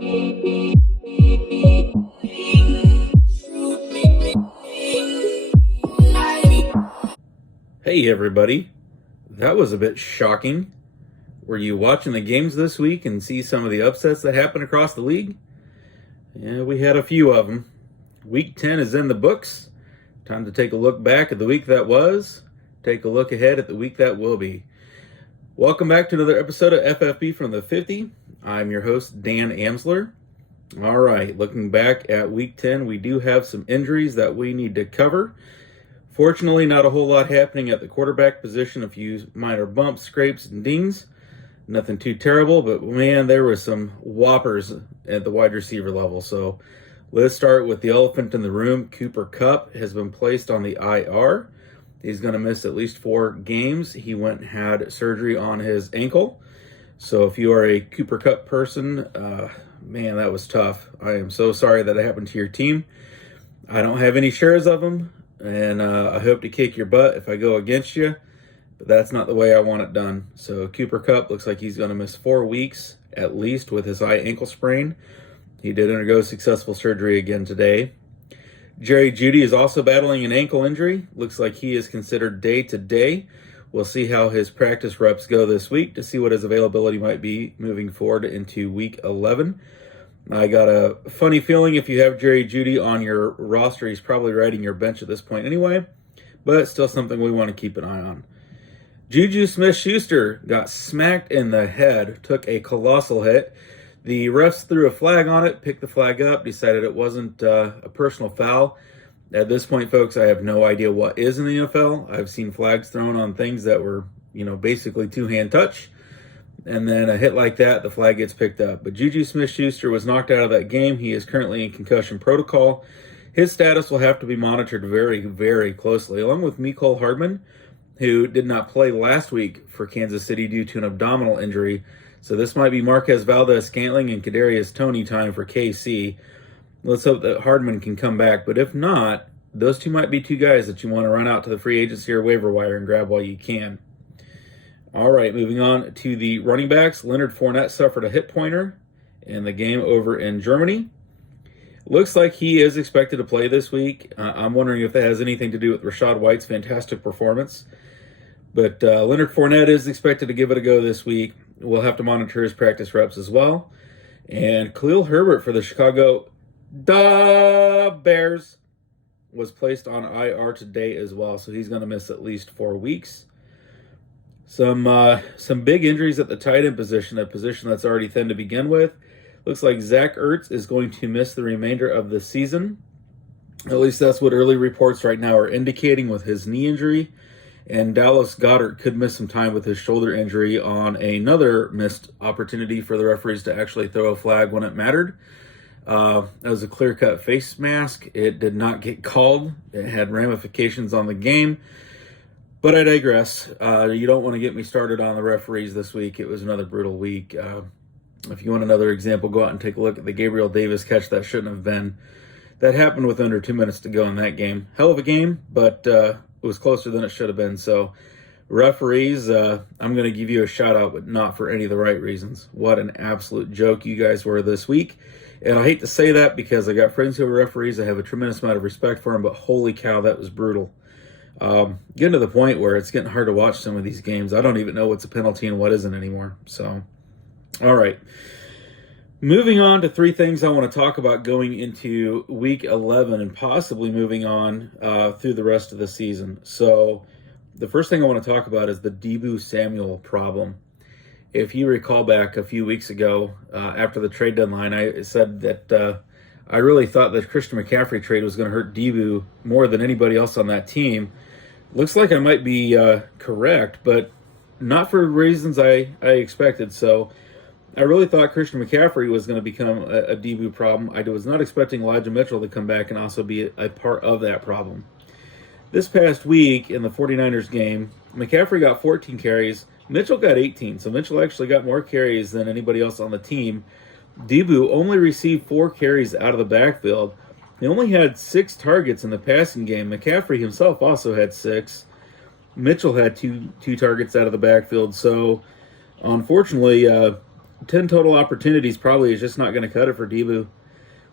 Hey everybody, that was a bit shocking. Were you watching the games this week and see some of the upsets that happened across the league? Yeah, we had a few of them. Week 10 is in the books. Time to take a look back at the week that was, take a look ahead at the week that will be. Welcome back to another episode of FFB from the 50. I'm your host, Dan Amsler. All right, looking back at week 10, we do have some injuries that we need to cover. Fortunately, not a whole lot happening at the quarterback position. A few minor bumps, scrapes, and dings. Nothing too terrible, but man, there were some whoppers at the wide receiver level. So let's start with the elephant in the room. Cooper Kupp has been placed on the IR. He's going to miss at least 4 games. He went and had surgery on his ankle. So if you are a Cooper Kupp person, man, that was tough. I am so sorry that it happened to your team. I don't have any shares of him. And I hope to kick your butt if I go against you, but that's not the way I want it done. So Cooper Kupp looks like he's going to miss 4 weeks at least with his high ankle sprain. He did undergo successful surgery again today. Jerry Jeudy is also battling an ankle injury. Looks like he is considered day-to-day. We'll see how his practice reps go this week to see what his availability might be moving forward into Week 11. I got a funny feeling if you have Jerry Jeudy on your roster, he's probably riding your bench at this point anyway, but still something we want to keep an eye on. Juju Smith-Schuster got smacked in the head, took a colossal hit. The refs threw a flag on it, picked the flag up, decided it wasn't a personal foul. At this point, folks, I have no idea what is in the NFL. I've seen flags thrown on things that were, basically two-hand touch. And then a hit like that, the flag gets picked up. But Juju Smith-Schuster was knocked out of that game. He is currently in concussion protocol. His status will have to be monitored very, very closely, along with Mecole Hardman, who did not play last week for Kansas City due to an abdominal injury. So this might be Marquez Valdez-Scantling and Kadarius Toney time for KC. Let's hope that Hardman can come back. But if not, those two might be 2 guys that you want to run out to the free agency or waiver wire and grab while you can. All right, moving on to the running backs. Leonard Fournette suffered a hip pointer in the game over in Germany. Looks like he is expected to play this week. I'm wondering if that has anything to do with Rachaad White's fantastic performance. But Leonard Fournette is expected to give it a go this week. We'll have to monitor his practice reps as well. And Khalil Herbert for the Chicago Bears was placed on IR today as well, so he's going to miss at least 4 weeks. Some big injuries at the tight end position, a position that's already thin to begin with. Looks like Zach Ertz is going to miss the remainder of the season. At least that's what early reports right now are indicating with his knee injury. And Dallas Goedert could miss some time with his shoulder injury on another missed opportunity for the referees to actually throw a flag when it mattered. That was a clear-cut face mask. It did not get called. It had ramifications on the game. But I digress. You don't want to get me started on the referees this week. It was another brutal week. If you want another example, go out and take a look at the Gabriel Davis catch that shouldn't have been. That happened with under 2 minutes to go in that game. Hell of a game, but it was closer than it should have been. So referees, I'm going to give you a shout out, but not for any of the right reasons. What an absolute joke you guys were this week. And I hate to say that because I got friends who are referees. I have a tremendous amount of respect for them, but holy cow, that was brutal. Getting to the point where it's getting hard to watch some of these games. I don't even know what's a penalty and what isn't anymore. So, all right. Moving on to 3 things I want to talk about going into Week 11 and possibly moving on through the rest of the season. So the first thing I want to talk about is the Deebo Samuel problem. If you recall back a few weeks ago after the trade deadline, I said that I really thought that Christian McCaffrey trade was going to hurt Deebo more than anybody else on that team. Looks like I might be correct, but not for reasons I expected. So I really thought Christian McCaffrey was going to become a Deebo problem. I was not expecting Elijah Mitchell to come back and also be a part of that problem. This past week in the 49ers game, McCaffrey got 14 carries. Mitchell got 18, so Mitchell actually got more carries than anybody else on the team. Deebo only received 4 carries out of the backfield. He only had 6 targets in the passing game. McCaffrey himself also had 6. Mitchell had two targets out of the backfield. So, unfortunately, 10 total opportunities probably is just not going to cut it for Debo.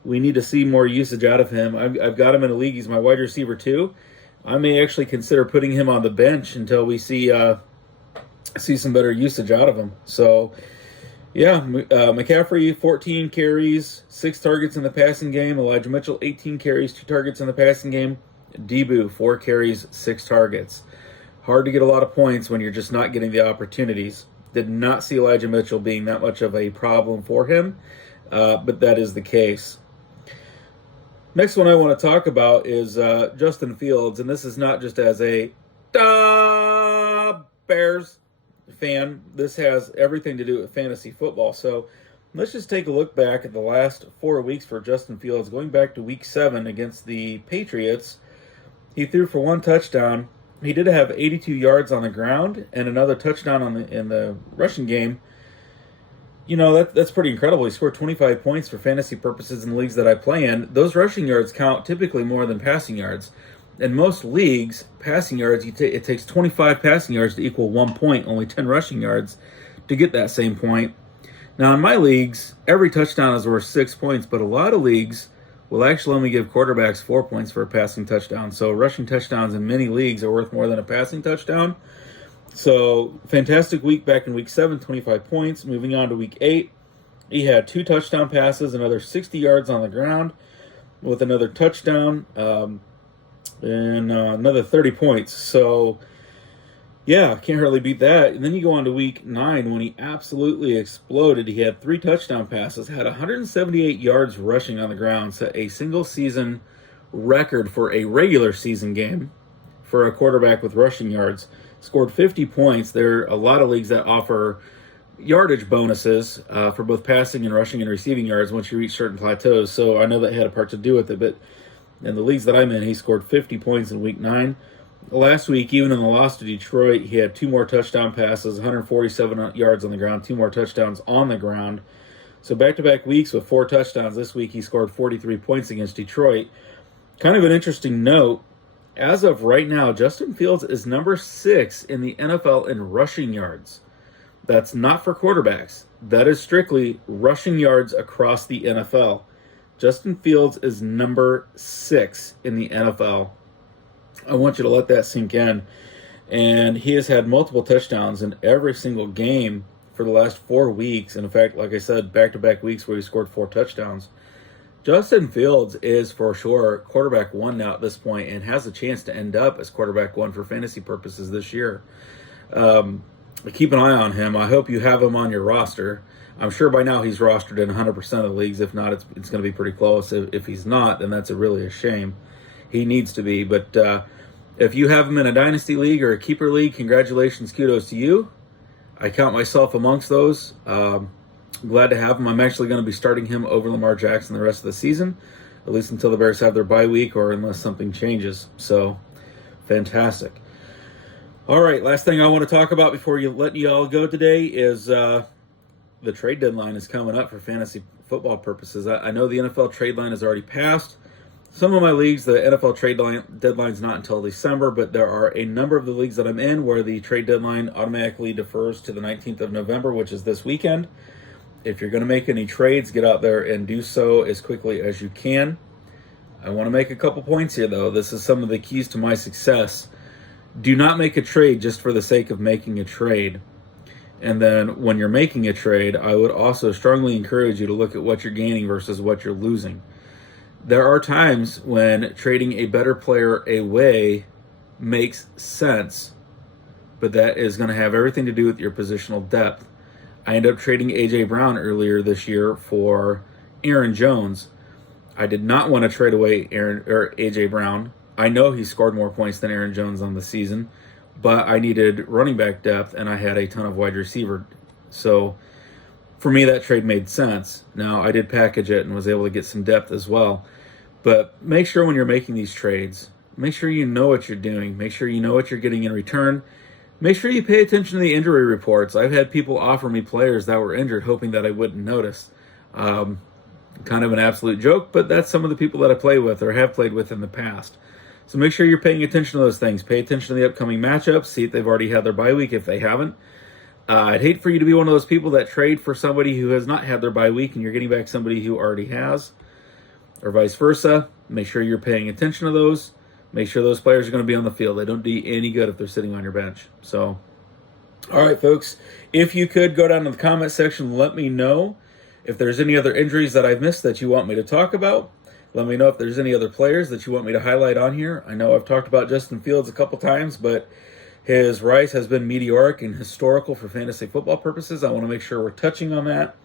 We need to see more usage out of him. I've got him in a league. He's my wide receiver too. I may actually consider putting him on the bench until we see some better usage out of him. So, yeah, McCaffrey, 14 carries, 6 targets in the passing game. Elijah Mitchell, 18 carries, 2 targets in the passing game. Debo, 4 carries, 6 targets. Hard to get a lot of points when you're just not getting the opportunities. Did not see Elijah Mitchell being that much of a problem for him, but that is the case. Next one I want to talk about is Justin Fields, and this is not just as a Bears fan. This has everything to do with fantasy football. So let's just take a look back at the last 4 weeks for Justin Fields. Going back to week 7 against the Patriots, he threw for 1 touchdown. He did have 82 yards on the ground and another touchdown in the rushing game. You know, that's pretty incredible. He scored 25 points for fantasy purposes in the leagues that I play in. Those rushing yards count typically more than passing yards. In most leagues, passing yards, it takes 25 passing yards to equal 1 point, only 10 rushing yards to get that same point. Now, in my leagues, every touchdown is worth 6 points, but a lot of leagues will actually only give quarterbacks 4 points for a passing touchdown. So rushing touchdowns in many leagues are worth more than a passing touchdown. So fantastic week back in week 7, 25 points. Moving on to week 8, he had 2 touchdown passes, another 60 yards on the ground with another touchdown, and another 30 points. So, yeah, can't hardly beat that. And then you go on to week 9 when he absolutely exploded. He had 3 touchdown passes, had 178 yards rushing on the ground, set a single season record for a regular season game for a quarterback with rushing yards. Scored 50 points. There are a lot of leagues that offer yardage bonuses for both passing and rushing and receiving yards once you reach certain plateaus. So I know that had a part to do with it, but in the leagues that I'm in, he scored 50 points in week 9. Last week, even in the loss to Detroit, he had 2 more touchdown passes, 147 yards on the ground, 2 more touchdowns on the ground. So back-to-back weeks with 4 touchdowns. This week, he scored 43 points against Detroit. Kind of an interesting note, as of right now, Justin Fields is number 6 in the NFL in rushing yards. That's not for quarterbacks. That is strictly rushing yards across the NFL. Justin Fields is number 6 in the NFL. I want you to let that sink in. And he has had multiple touchdowns in every single game for the last 4 weeks. And in fact, like I said, back-to-back weeks where he scored 4 touchdowns. Justin Fields is for sure quarterback 1 now at this point and has a chance to end up as quarterback 1 for fantasy purposes this year. Keep an eye on him. I hope you have him on your roster. I'm sure by now he's rostered in 100% of the leagues. If not, it's going to be pretty close. If he's not, then that's really a shame. He needs to be. But if you have him in a dynasty league or a keeper league, congratulations, kudos to you. I count myself amongst those. Glad to have him. I'm actually going to be starting him over Lamar Jackson the rest of the season, at least until the Bears have their bye week or unless something changes. So, fantastic. All right, last thing I want to talk about before let you all go today is the trade deadline is coming up for fantasy football purposes. I know the NFL trade line has already passed. Some of my leagues, the NFL trade deadline is not until December, but there are a number of the leagues that I'm in where the trade deadline automatically defers to the 19th of November, which is this weekend. If you're going to make any trades, get out there and do so as quickly as you can. I want to make a couple points here, though. This is some of the keys to my success. Do not make a trade just for the sake of making a trade. And then when you're making a trade, I would also strongly encourage you to look at what you're gaining versus what you're losing. There are times when trading a better player away makes sense, but that is going to have everything to do with your positional depth. I ended up trading A.J. Brown earlier this year for Aaron Jones. I did not want to trade away A.J. Brown. I know he scored more points than Aaron Jones on the season, but I needed running back depth, and I had a ton of wide receiver. So for me, that trade made sense. Now, I did package it and was able to get some depth as well. But make sure when you're making these trades, make sure you know what you're doing. Make sure you know what you're getting in return. Make sure you pay attention to the injury reports. I've had people offer me players that were injured hoping that I wouldn't notice. Kind of an absolute joke, but that's some of the people that I play with or have played with in the past. So make sure you're paying attention to those things. Pay attention to the upcoming matchups. See if they've already had their bye week if they haven't. I'd hate for you to be one of those people that trade for somebody who has not had their bye week and you're getting back somebody who already has, or vice versa. Make sure you're paying attention to those. Make sure those players are going to be on the field. They don't do you any good if they're sitting on your bench. So, all right, folks, if you could go down to the comment section, let me know if there's any other injuries that I've missed that you want me to talk about. Let me know if there's any other players that you want me to highlight on here. I know I've talked about Justin Fields a couple times, but his rise has been meteoric and historical for fantasy football purposes. I want to make sure we're touching on that.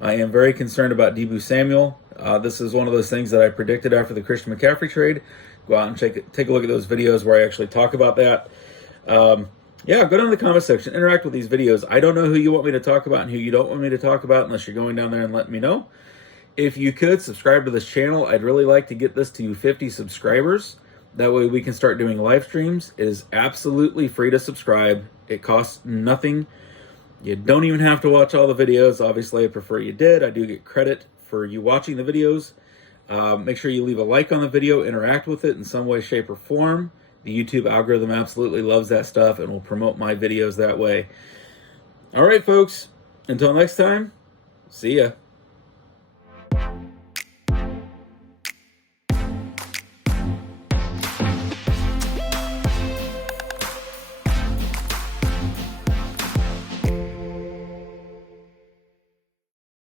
I am very concerned about Deebo Samuel. This is one of those things that I predicted after the Christian McCaffrey trade. Go out and take a look at those videos where I actually talk about that. Yeah, go down to the comment section, interact with these videos. I don't know who you want me to talk about and who you don't want me to talk about unless you're going down there and letting me know. If you could, subscribe to this channel. I'd really like to get this to 50 subscribers. That way we can start doing live streams. It is absolutely free to subscribe. It costs nothing. You don't even have to watch all the videos. Obviously, I prefer you did. I do get credit for you watching the videos. Make sure you leave a like on the video, interact with it in some way, shape, or form. The YouTube algorithm absolutely loves that stuff and will promote my videos that way. All right, folks. Until next time, see ya.